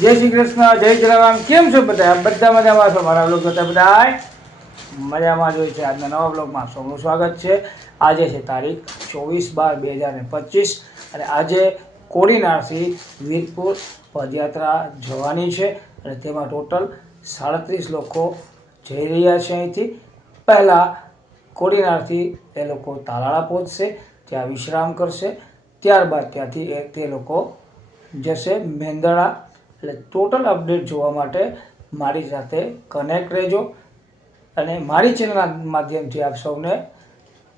જય શ્રી કૃષ્ણ, જય જલારામ। કેમ છો બધા? બધા મજામાં છો? મારા બ્લોગ જોતા બધા મજામાં જ હોય છે। આજના નવા બ્લોગમાં સૌનું સ્વાગત છે। આજે છે તારીખ 24/12/2025 અને આજે કોડીનારથી વીરપુર પદયાત્રા જવાની છે અને તેમાં ટોટલ 37 લોકો જઈ રહ્યા છે। અહીંથી પહેલાં કોડીનારથી એ લોકો તાલાળા પહોંચશે, ત્યાં વિશ્રામ કરશે, ત્યારબાદ ત્યાંથી તે લોકો જશે મેંદરડા। એટલે ટોટલ અપડેટ જોવા માટે મારી સાથે કનેક્ટ રહેજો અને મારી ચેનલના માધ્યમથી આપ સૌને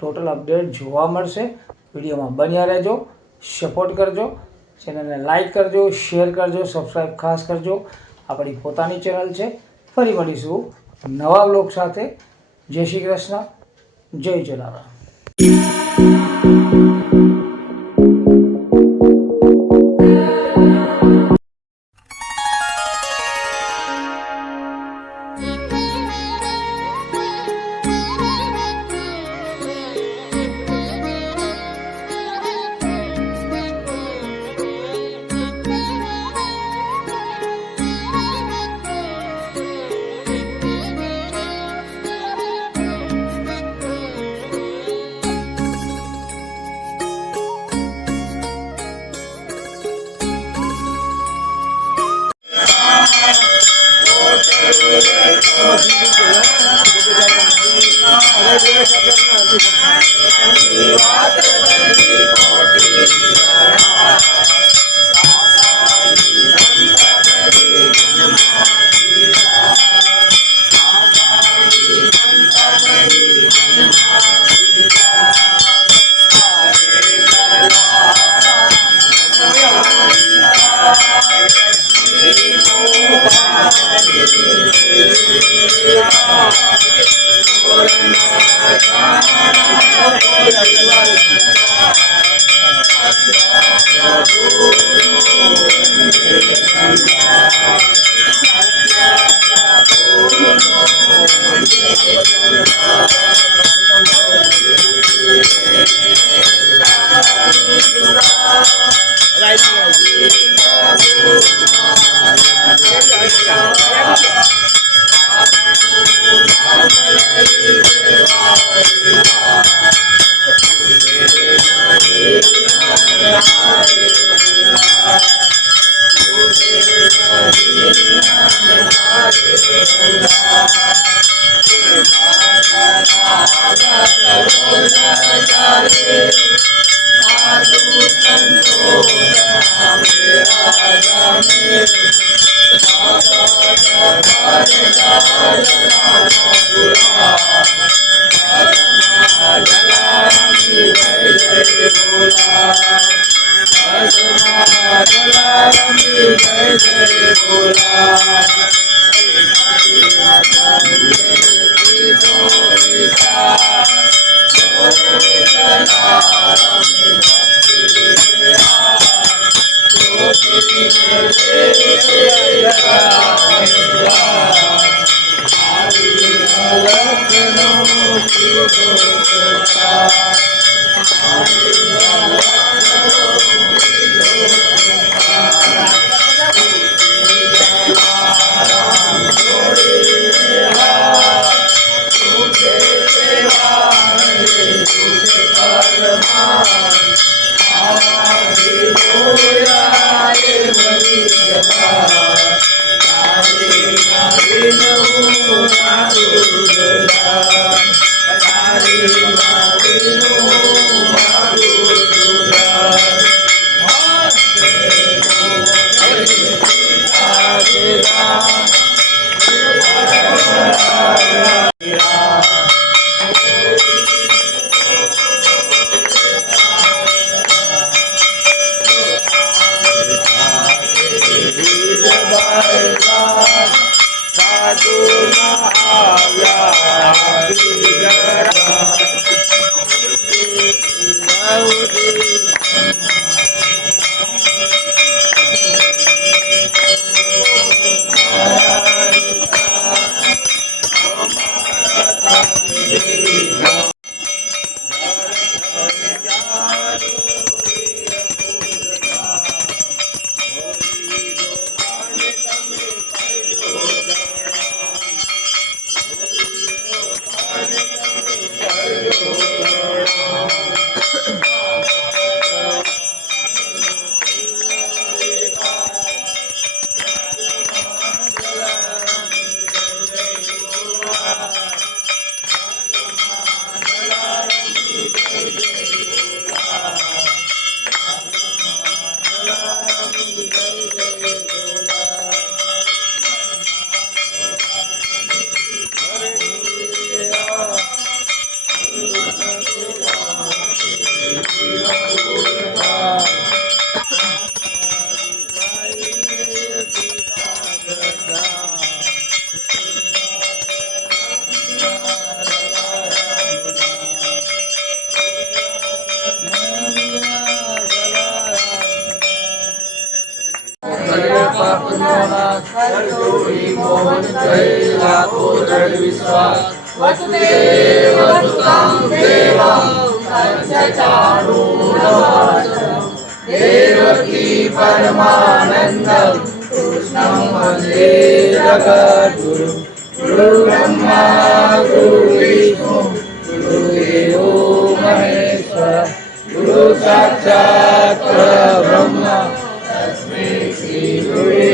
ટોટલ અપડેટ જોવા મળશે। વિડીયોમાં બન્યા રહેજો, સપોર્ટ કરજો, ચેનલને લાઈક કરજો, શેર કરજો, સબસ્ક્રાઈબ ખાસ કરજો। આપણી પોતાની ચેનલ છે। ફરી મળીશું નવા બ્લોગ સાથે। જય શ્રી કૃષ્ણ, જય જલારામ। देवकी परमानंद कृष्णं वन्दे जगद्गुरु गुरु ब्रह्मा गुरु विष्णु गुरुदेवो महेश्वर गुरु साक्षात् परब्रह्म तस्मै श्री गुरुवे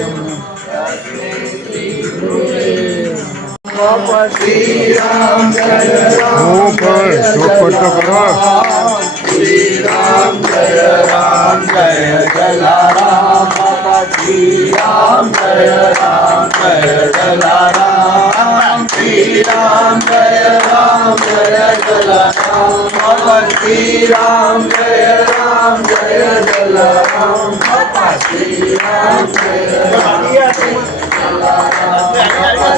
नमः तस्मै श्री गुरुवे नमः। श्री राम जय राम श्री राम जय जलाराम श्री राम जय जलाराम श्री राम जय जलाराम श्री राम जय जलाराम श्री राम जय श्री राम जय जलाराम श्री राम जय जलाराम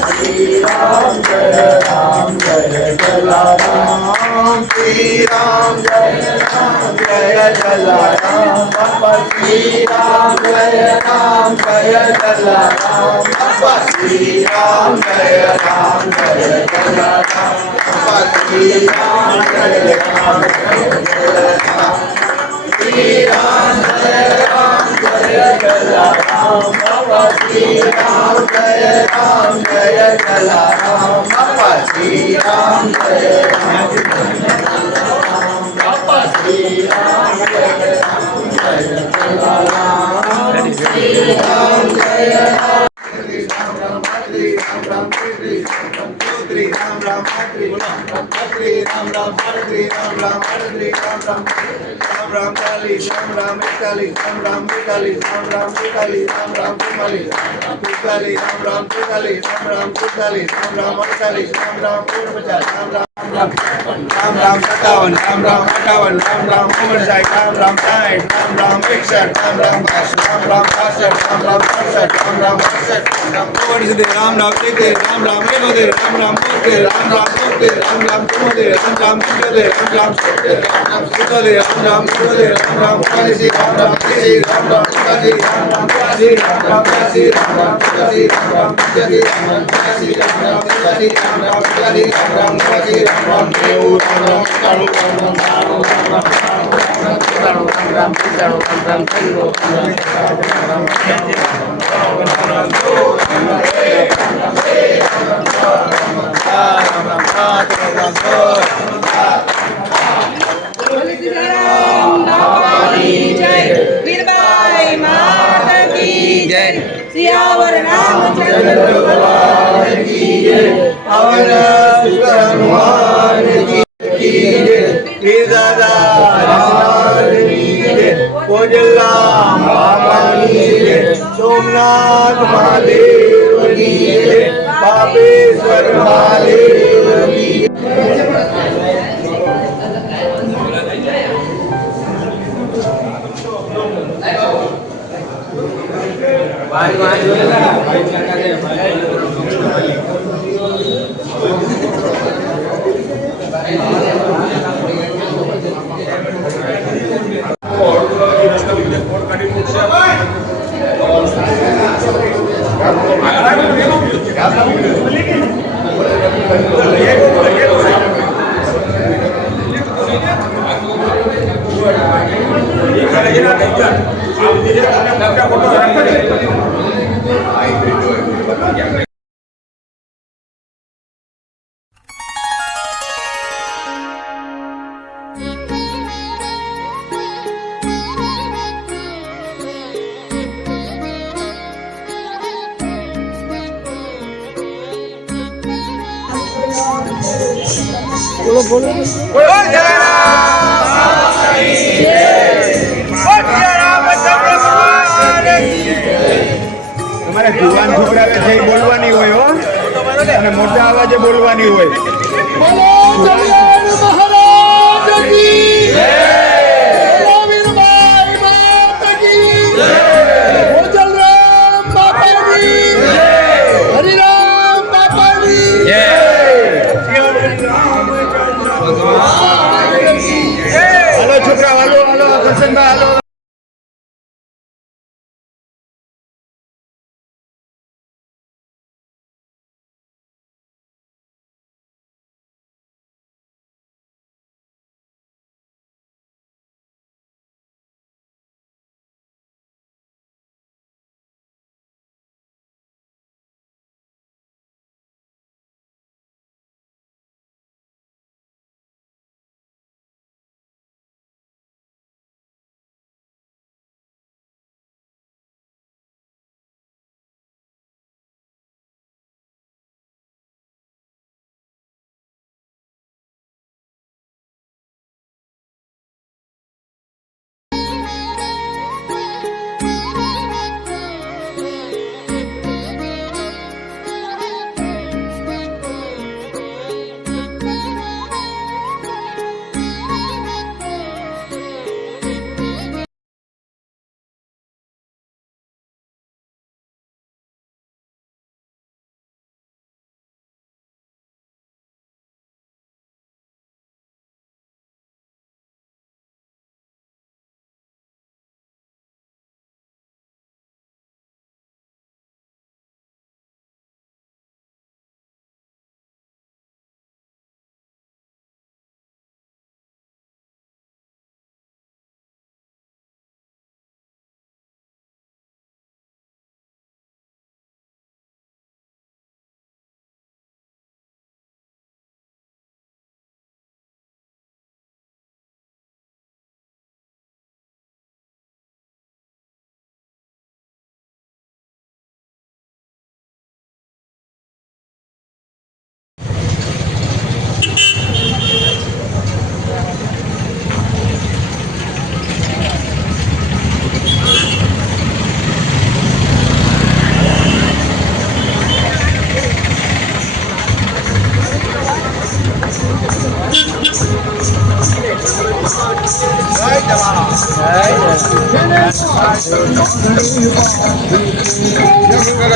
श्री राम जय जलाराम श्री राम जय जलाराम श्री राम जय जलाराम श्री राम जय जलाराम श्री राम जय जलाराम श्री राम जय राम काली राम काली राम काली राम काली राम काली काली राम काली राम काली राम काली राम राम सतावन राम 58 राम 60 राम 61 राम 62 राम 63 राम 64 राम 65 राम 70 राम 71 राम 72 राम 73 राम 74 राम 75 राम 76 राम 77 राम 80 राम 83 राम 84 राम 85 राम 86 राम 87 राम 88 राम 89 राम 90 राम 91 राम 92 राम वीरबाई माता की जय। सियावर रामचंद्र भगवान की जय। अवर हनुमान की जय। गिरधरा की जय। कोजला माता की जय। सोमनाथ महादेव की जय। बाबेश्वर महादेव की તમારે જુવાન છોકરા છે બોલવાની હોય હો અને મોટા અવાજે બોલવાની હોય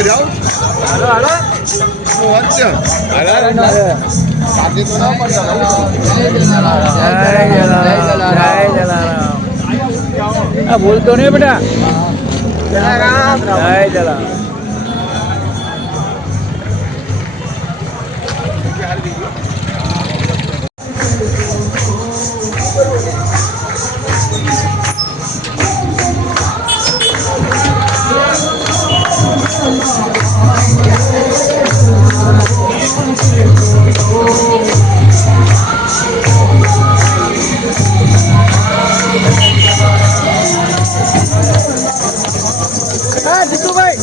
જાઓ હાલો હાલો બાકી તો ના પડતા જય જલારામ. આ ભૂલતો નહીં બેટા. જય જલારામ. હા જીતુભાઈ.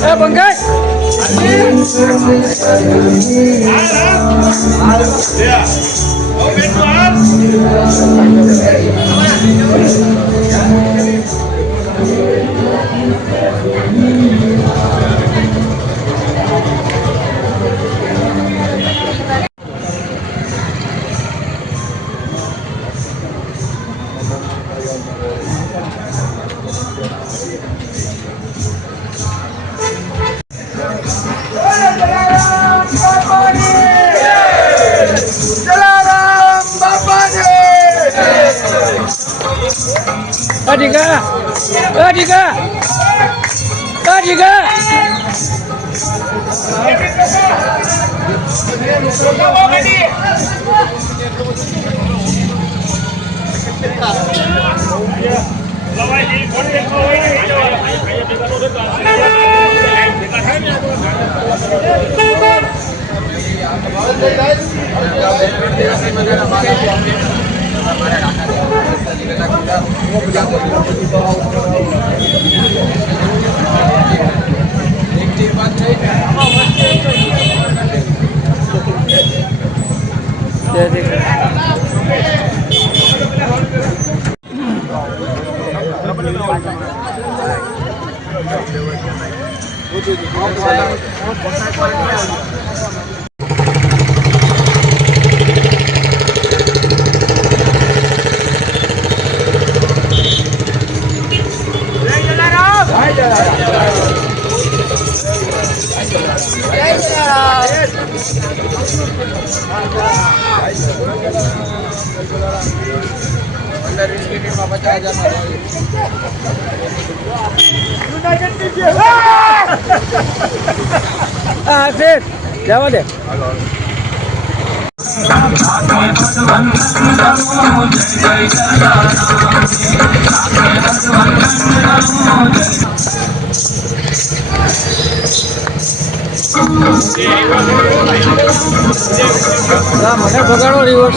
એ બંગાઈ. Adiga, Adiga, Adiga. Ah, Sid, jawab deh. મને બગાડો રિવર્સ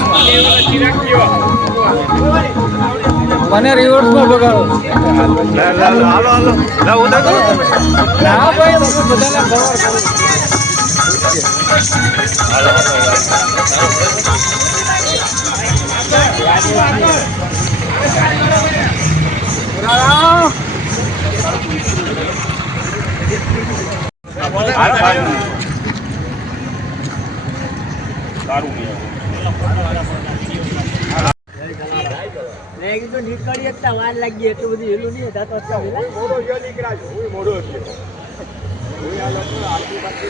મને રિવર્સ માં બગાડો ના ભાઈ તમે બધાને નીકળી એકતા વાર લાગી એટલું બધું હેલું નહીં હતા તો મોડો જો નીકળ્યા છે હું મોડો એટલે હું આ લોકો આટલી બાકી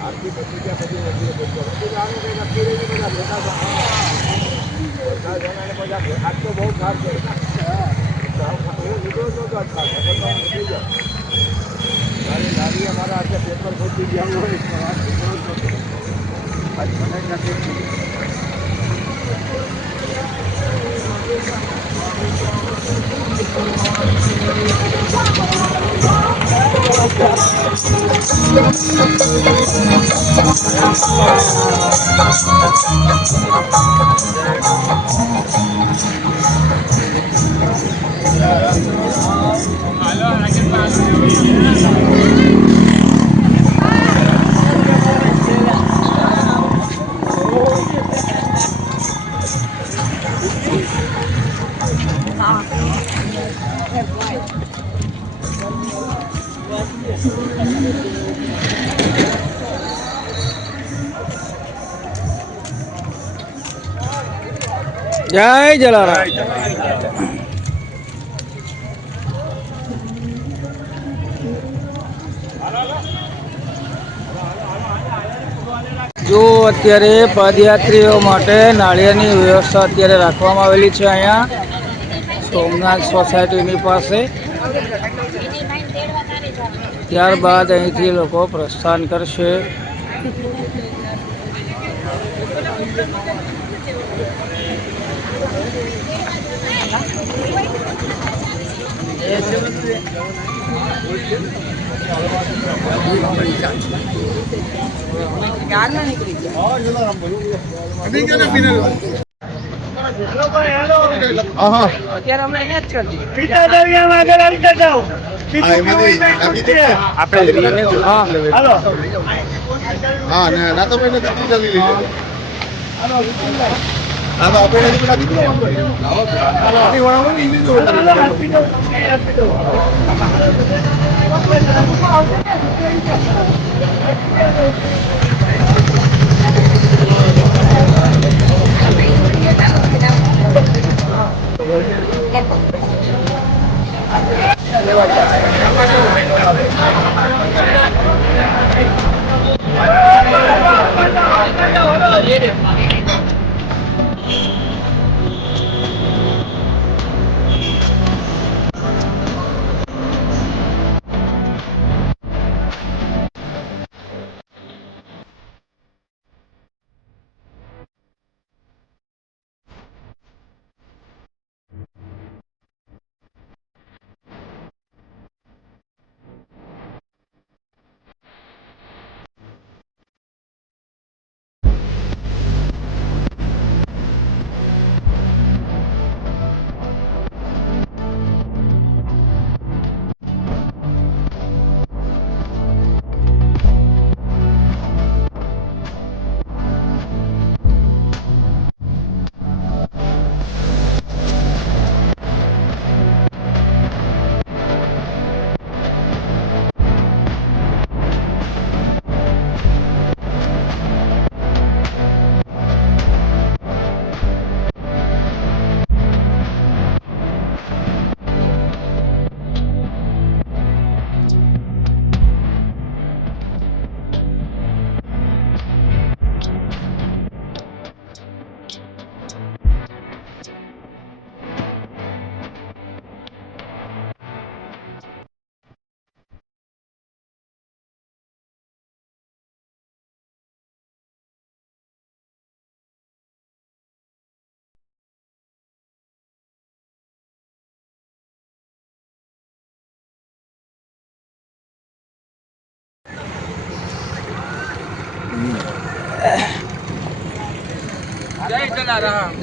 આટલી પછી ત્યાં પછી આનું કંઈ નક્કી રહી બધા ભેગા બધા આજ તો બહુ ખાસ છે હું લીધો હતો તો નીકળી જાય લારી અમારા આજે પેપર ખોટી ગયા હોય આજ મને નથી જય જલારામ. જો અત્યારે પદયાત્રીઓ માટે નાળિયેરની વ્યવસ્થા અત્યારે રાખવામાં આવેલી છે અહીંયા સોમનાથ સોસાયટીની પાસે. ત્યારબાદ અહીંથી લોકો પ્રસ્થાન કરશે.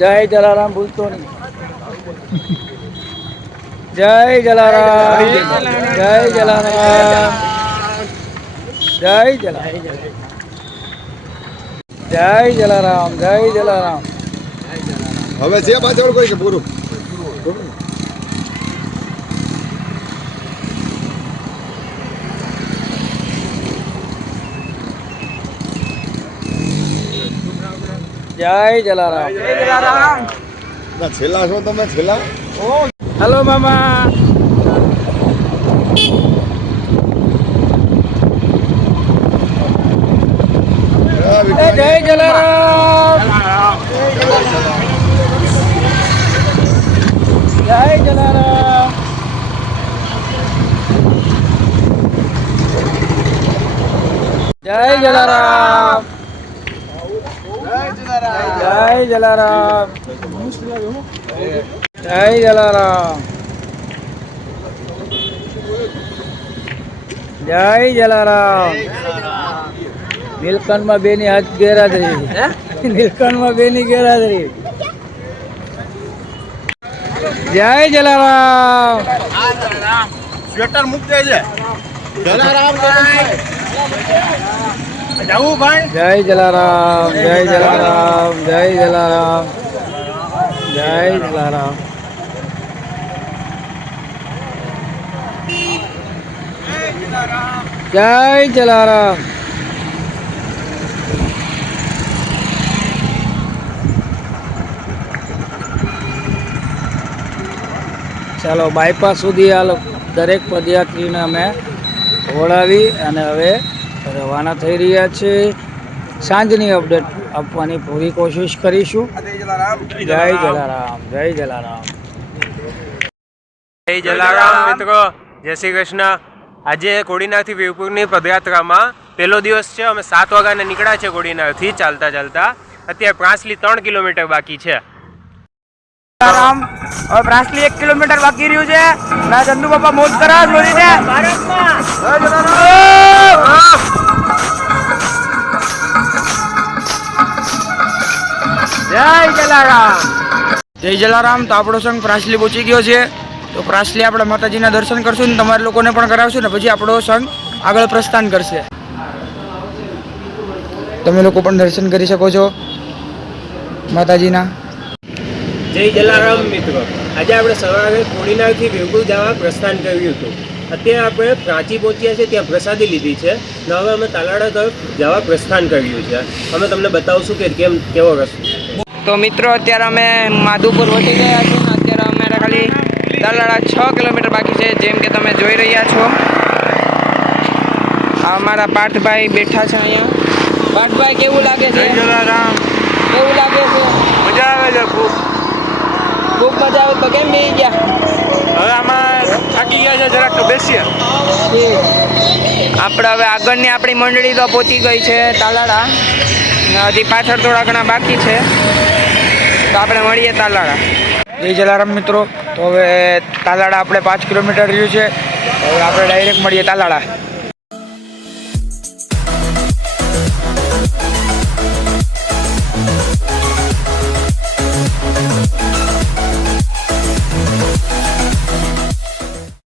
જય જલારામ ભૂલતો નહીં. જય જલારામ. જય જલારામ. જય જલારામ. જય જલારામ. જય જલારામ. હવે છે પાછળ કોઈ કે પૂરું જય જલારામ. જય જલારામ. છેલ્લા છો તમે છેલ્લા હેલો મામા. જય જલારામ. જય જલારામ. જય જલારામ. જય જલારામ. જય જલારામ. જય જલારામ. નીલકંઠમાં બેની હાથ ગેરહાજરી. નીલકંઠમાં બેની ગેરહાજરી. જય જલારામ. સ્વેટર મૂક દેજે. જલારામ જાવું ભાઈ. જય જલારામ. જય જલારામ. જય જલારામ. જય જલારામ. જય જલારામ. ચાલો બાયપાસ સુધી આ દરેક પદયાત્રીને અમે વળાવી અને હવે રવાના થઈ રહ્યા છે. સાંજની અપડેટ આપવાની પૂરી કોશિશ કરીશું. જય જલારામ. જય જલારામ. જય જલારામ મિત્રો, જય શ્રી કૃષ્ણ. આજે કોડીનારથી વીરપુરની પદયાત્રામાં પહેલો દિવસ છે. અમે 7 વાગ્યાને નીકળ્યા છે કોડીનારથી ચાલતા ચાલતા. અત્યારે પ્રાંસલી 3 કિલોમીટર બાકી છે. જલારામ. હવે પ્રાંસલી 1 કિલોમીટર બાકી રહ્યું છે. ના ચંદુ બાપા મોજ કરા જોડીને ભારતમાં. જય જલારામ. જય જલારામ. જય જલારામ. તો આપણો સંઘ પ્રાંસલી પહોંચી ગયો છે. તો પ્રાંસલી આપણે માતાજીના દર્શન કરશું ને તમારા લોકોને પણ કરાવશું ને પછી આપણો સંઘ આગળ પ્રસ્થાન કરશે. તમે લોકો પણ દર્શન કરી શકો છો માતાજીના. જય જલારામ મિત્રો, આજે આપણે સવારે કોડીનારથી વીરપુર જવા પ્રસ્થાન કર્યું હતું. અત્યારે આપણે પ્રાંચી પહોંચ્યા છે, ત્યાં પ્રસાદી લીધી છે ને હવે અમે તાલાળા તરફ જવા પ્રસ્થાન કર્યું છે. અમે તમને બતાવશું કે કેવો રસ્તો. તો મિત્રો અત્યારે અમે માધુપુર પહોંચી ગયા છીએ ને અત્યારે અમારે ખાલી તાલાળા 6 કિલોમીટર બાકી છે. જેમ કે તમે જોઈ રહ્યા છો આ અમારા પાઠભાઈ બેઠા છે અહીંયા. પાઠભાઈ કેવું લાગે છે? જલારામ. કેવું લાગે છે? મજા આવે છે ખૂબ. ખૂબ મજા આવે. તો કેમ બેસી ગયા? હવે આમાં થાકી ગયા છે, જરાક તો બેસીએ. આપણે હવે આગળની આપણી મંડળી તો પહોંચી ગઈ છે તાલાળા ને હજી પાછળ થોડા ઘણા બાકી છે. તો આપણે મળીએ તાલાળા. જય જલારામ મિત્રો. તો હવે તાલાળા આપણે 5 કિલોમીટર રહ્યું છે. હવે આપણે ડાયરેક્ટ મળીએ તાલાળા.